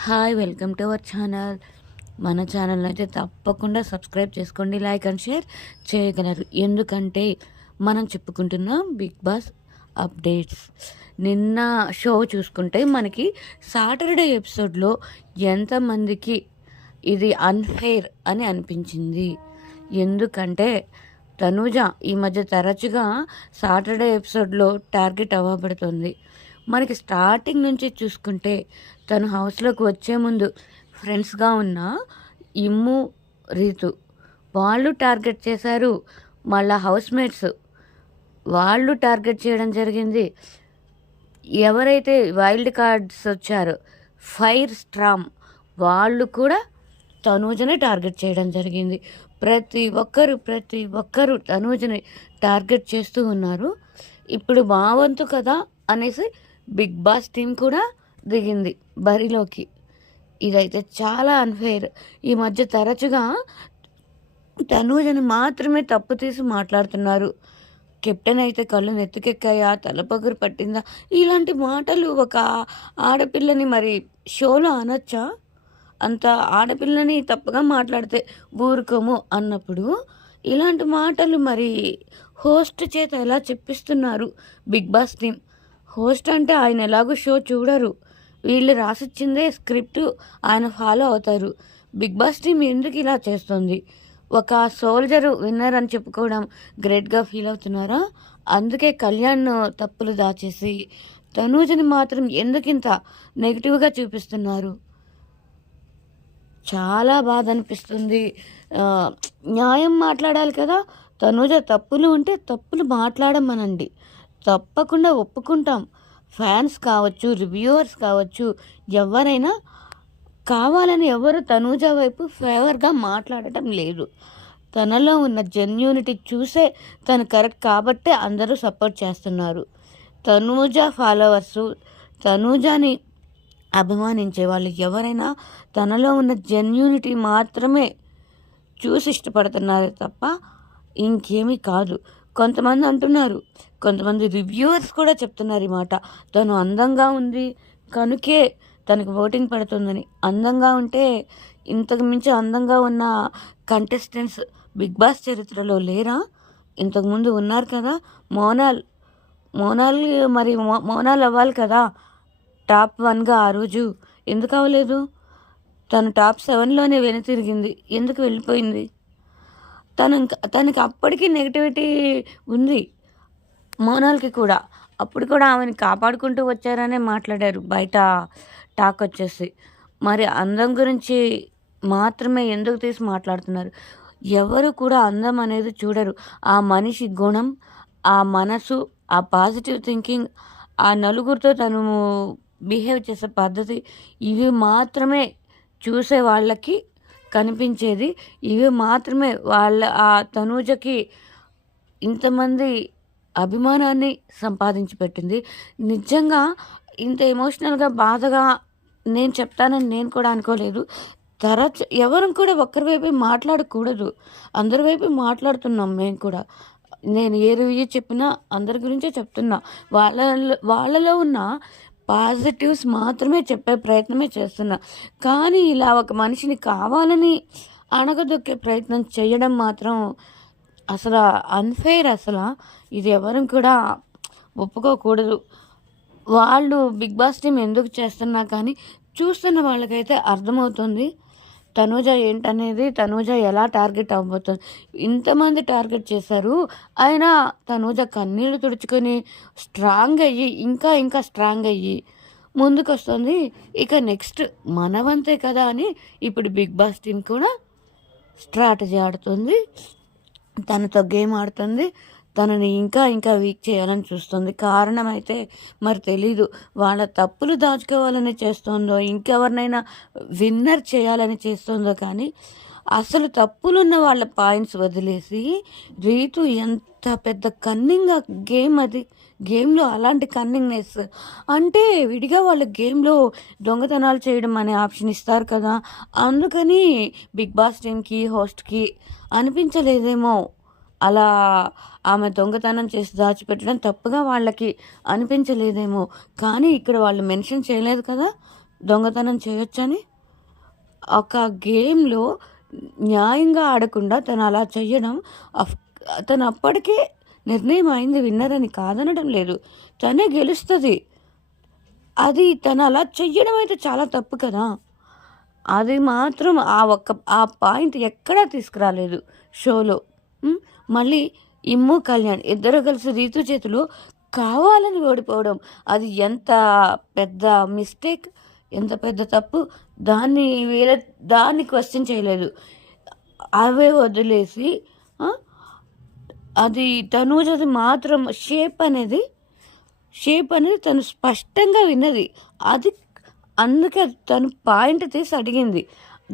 Hi, welcome to our channel. మన ఛానల్ని అయితే తప్పకుండా సబ్స్క్రైబ్ చేసుకోండి, లైక్ అండ్ షేర్ చేయగలరు. ఎందుకంటే మనం చెప్పుకుంటున్నాం బిగ్ బాస్ అప్డేట్స్. నిన్న షో చూసుకుంటే మనకి సాటర్డే ఎపిసోడ్లో ఎంతమందికి ఇది అన్ఫెయిర్ అని అనిపించింది. ఎందుకంటే తనూజ ఈ మధ్య తరచుగా సాటర్డే ఎపిసోడ్లో టార్గెట్ అవ్వబడుతుంది. మనకి స్టార్టింగ్ నుంచి చూసుకుంటే తను హౌస్లోకి వచ్చే ముందు ఫ్రెండ్స్గా ఉన్న ఇమ్ము, రీతు వాళ్ళు టార్గెట్ చేశారు. మళ్ళా హౌస్మేట్స్ వాళ్ళు టార్గెట్ చేయడం జరిగింది. ఎవరైతే వైల్డ్ కార్డ్స్ వచ్చారో ఫైర్ స్ట్రామ్ వాళ్ళు కూడా తనూజని టార్గెట్ చేయడం జరిగింది. ప్రతి ఒక్కరు తనూజని టార్గెట్ చేస్తూ ఉన్నారు. ఇప్పుడు మా వంతు కదా అనేసి బిగ్ బాస్ టీం కూడా దిగింది బరిలోకి. ఇదైతే చాలా అన్ఫెయిర్. ఈ మధ్య తరచుగా తనూజని మాత్రమే తప్పు తీసి మాట్లాడుతున్నారు. కెప్టెన్ అయితే కళ్ళు నెత్తికెక్కాయా, తలపగురు పట్టిందా, ఇలాంటి మాటలు ఒక ఆడపిల్లని మరి షోలో అనొచ్చా? అంత ఆడపిల్లని తప్పుగా మాట్లాడితే ఊరుకోము అన్నప్పుడు ఇలాంటి మాటలు మరి హోస్ట్ చేత ఎలా చెప్పిస్తున్నారు బిగ్ బాస్ టీం? హోస్ట్ అంటే ఆయన ఎలాగో షో చూడరు, వీళ్ళు రాసిచ్చిందే స్క్రిప్ట్ ఆయన ఫాలో అవుతారు. బిగ్ బాస్ టీం ఎందుకు ఇలా చేస్తుంది? ఒక సోల్జరు విన్నర్ అని చెప్పుకోవడం గ్రేట్గా ఫీల్ అవుతున్నారా? అందుకే కళ్యాణ్ తప్పులు దాచేసి తనూజని మాత్రం ఎందుకింత నెగిటివ్గా చూపిస్తున్నారు? చాలా బాధ అనిపిస్తుంది. న్యాయం మాట్లాడాలి కదా. తనూజ తప్పులు ఉంటే తప్పులు మాట్లాడమనండి, తప్పకుండా ఒప్పుకుంటాం. ఫ్యాన్స్ కావచ్చు, రివ్యూవర్స్ కావచ్చు, ఎవరైనా కావాలని ఎవరు తనూజ వైపు ఫేవర్గా మాట్లాడటం లేదు. తనలో ఉన్న జెన్యూనిటీ చూసే తను కరెక్ట్ కాబట్టే అందరూ సపోర్ట్ చేస్తున్నారు. తనూజ ఫాలోవర్సు, తనూజని అభిమానించే వాళ్ళు ఎవరైనా తనలో ఉన్న జెన్యూనిటీ మాత్రమే చూసి ఇష్టపడుతున్నారు తప్ప ఇంకేమీ కాదు. కొంతమంది అంటున్నారు, కొంతమంది రివ్యూవర్స్ కూడా చెప్తున్నారు ఈ మాట. తను అందంగా ఉంది కనుకే తనకు ఓటింగ్ పడుతుందని. అందంగా ఉంటే ఇంతకు మించి అందంగా ఉన్న కంటెస్టెంట్స్ బిగ్ బాస్ చరిత్రలో లేరా? ఇంతకుముందు ఉన్నారు కదా. మోనాల్ మరి మోనాల్ అవ్వాలి కదా టాప్ 1గా. ఆ రోజు ఎందుకు అవ్వలేదు? తను టాప్ 7లోనే వెనుతిరిగింది. ఎందుకు వెళ్ళిపోయింది? తనకి అప్పటికీ నెగిటివిటీ ఉంది, మోనాల్కి కూడా. అప్పుడు కూడా ఆమెను కాపాడుకుంటూ వచ్చారనే మాట్లాడారు బయట టాక్ వచ్చేసి. మరి అందం గురించి మాత్రమే ఎందుకు తీసి మాట్లాడుతున్నారు? ఎవరు కూడా అందం అనేది చూడరు. ఆ మనిషి గుణం, ఆ మనసు, ఆ పాజిటివ్ థింకింగ్, ఆ నలుగురితో తను బిహేవ్ చేసే పద్ధతి, ఇవి మాత్రమే చూసే వాళ్ళకి కనిపించేది. ఇవి మాత్రమే ఆ తనూజకి ఇంతమంది అభిమానాన్ని సంపాదించి పెట్టింది. నిజంగా ఇంత ఎమోషనల్గా బాధగా నేను చెప్తానని నేను కూడా అనుకోలేదు. ఎవరు కూడా ఒక్కరి వైపు మాట్లాడకూడదు, అందరి వైపు మాట్లాడుతున్నాం మేము కూడా. నేను ఏ రివ్యూ చెప్పినా అందరి గురించే చెప్తున్నా. వాళ్ళలో ఉన్న పాజిటివ్స్ మాత్రమే చెప్పే ప్రయత్నమే చేస్తున్నా. కానీ ఇలా ఒక మనిషిని కావాలని అణగదొక్కే ప్రయత్నం చేయడం మాత్రం అసలు అన్ఫెయిర్. అసలు ఇది ఎవరు కూడా ఒప్పుకోకూడదు. వాళ్ళు బిగ్ బాస్ టీం ఎందుకు చేస్తున్నా కానీ చూస్తున్న వాళ్ళకైతే అర్థమవుతుంది తనూజ ఏంటనేది, తనూజ ఎలా టార్గెట్ అవ్వబోతుంది. ఇంతమంది టార్గెట్ చేశారు, అయినా తనూజ కన్నీళ్లు తుడుచుకొని స్ట్రాంగ్ అయ్యి ఇంకా స్ట్రాంగ్ అయ్యి ముందుకు వస్తుంది. ఇక నెక్స్ట్ మనవంతే కదా అని ఇప్పుడు బిగ్ బాస్ టీం కూడా స్ట్రాటజీ ఆడుతుంది, తనతో గేమ్ ఆడుతుంది, తనని ఇంకా వీక్ చేయాలని చూస్తుంది. కారణం అయితే మరి తెలీదు. వాళ్ళ తప్పులు దాచుకోవాలని చేస్తుందో, ఇంకెవరినైనా విన్నర్ చేయాలని చేస్తుందో, కానీ అసలు తప్పులున్న వాళ్ళ పాయింట్స్ వదిలేసి రీతు ఎంత పెద్ద కన్నింగ్ గేమ్ అది. గేమ్లో అలాంటి కన్నింగ్నెస్ అంటే విడిగా వాళ్ళు గేమ్లో దొంగతనాలు చేయడం అనే ఆప్షన్ ఇస్తారు కదా. అందుకని బిగ్ బాస్ టీంకి, హోస్ట్కి అనిపించలేదేమో అలా ఆమె దొంగతనం చేసి దాచిపెట్టడం తప్పుగా వాళ్ళకి అనిపించలేదేమో. కానీ ఇక్కడ వాళ్ళు మెన్షన్ చేయలేదు కదా. దొంగతనం చేయొచ్చని. ఒక గేమ్‌లో న్యాయంగా ఆడకుండా తను అలా చెయ్యడం అఫ్ తను అప్పటికే నిర్ణయం అయింది విన్నర్ అని, కాదనడం లేదు. తనే గెలుస్తది. అది తను అలా చెయ్యడం అయితే చాలా తప్పు కదా! అది మాత్రం ఆ పాయింట్ ఎక్కడా తీసుకురాలేదు షోలో. హ్మ్. మళ్ళీ ఇమ్ము, కళ్యాణ్ ఇద్దరు కలిసి రీతు చేతిలో కావాలని ఓడిపోవడం అది ఎంత పెద్ద మిస్టేక్, ఎంత పెద్ద తప్పు. దాన్ని దాన్ని క్వెషన్ చేయలేదు. అవే వదిలేసి ఆ! అది తనూజది మాత్రం షేప్ అనేది తను స్పష్టంగా విన్నది. అది అందుకే తను పాయింట్ తీసి అడిగింది.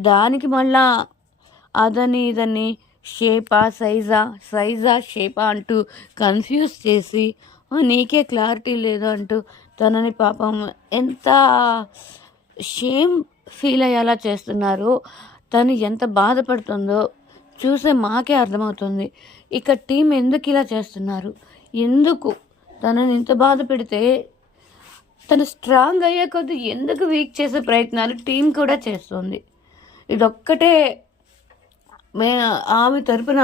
దానికి మళ్ళా అదని ఇదని షేపా, షేపా అంటూ కన్‌ఫ్యూజ్ చేసి నీకే క్లారిటీ లేదు అంటూ తనని పాపం ఎంత షేమ్ ఫీల్ అయ్యేలా చేస్తున్నారో, తను ఎంత బాధపడుతుందో చూసే మాకే అర్థమవుతుంది. ఇక టీమ్ ఎందుకిలా చేస్తున్నారు? ఎందుకు తనని ఇంత బాధ పెడితే తను స్ట్రాంగ్ అయ్యే కొద్దీ ఎందుకు వీక్ చేసే ప్రయత్నాలు టీం కూడా చేస్తుంది. ఇదొక్కటే ఆమె తరపున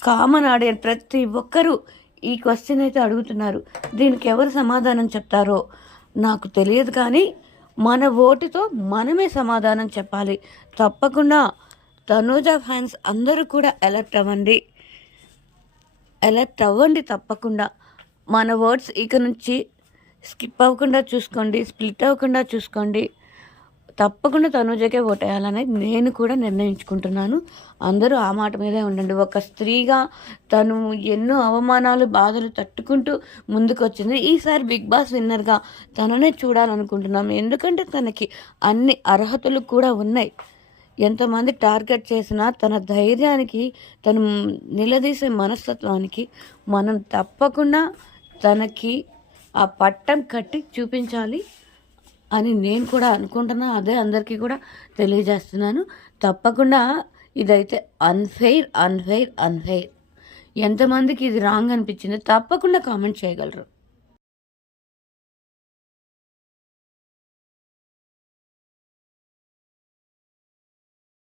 కామన్ ఆడియన్ ప్రతి ఒక్కరూ ఈ క్వశ్చన్ అయితే అడుగుతున్నారు. దీనికి ఎవరు సమాధానం చెప్తారో నాకు తెలియదు, కానీ మన ఓటుతో మనమే సమాధానం చెప్పాలి. తప్పకుండా తనూజ ఫ్యాన్స్ అందరూ కూడా అలర్ట్ అవ్వండి తప్పకుండా. మన వర్డ్స్ ఇక నుంచి స్కిప్ అవ్వకుండా చూసుకోండి, స్ప్లిట్ అవ్వకుండా చూసుకోండి. తప్పకుండా తనూజకే ఓటేయాలని నేను కూడా నిర్ణయించుకుంటున్నాను. అందరూ ఆ మాట మీదే ఉండండి. ఒక స్త్రీగా తను ఎన్నో అవమానాలు, బాధలు తట్టుకుంటూ ముందుకొచ్చింది. ఈసారి బిగ్ బాస్ విన్నర్గా తననే చూడాలనుకుంటున్నాం. ఎందుకంటే తనకి అన్ని అర్హతలు కూడా ఉన్నాయి. ఎంతమంది టార్గెట్ చేసినా తన ధైర్యానికి, తను నిలదీసే మనస్తత్వానికి మనం తప్పకుండా తనకి ఆ పట్టం కట్టి చూపించాలి అని నేను కూడా అనుకుంటున్నా. అదే అందరికీ కూడా తెలియజేస్తున్నాను. తప్పకుండా ఇదైతే అన్ఫెయిర్. ఎంతమందికి ఇది రాంగ్ అనిపించిందో తప్పకుండా కామెంట్ చేయగలరు.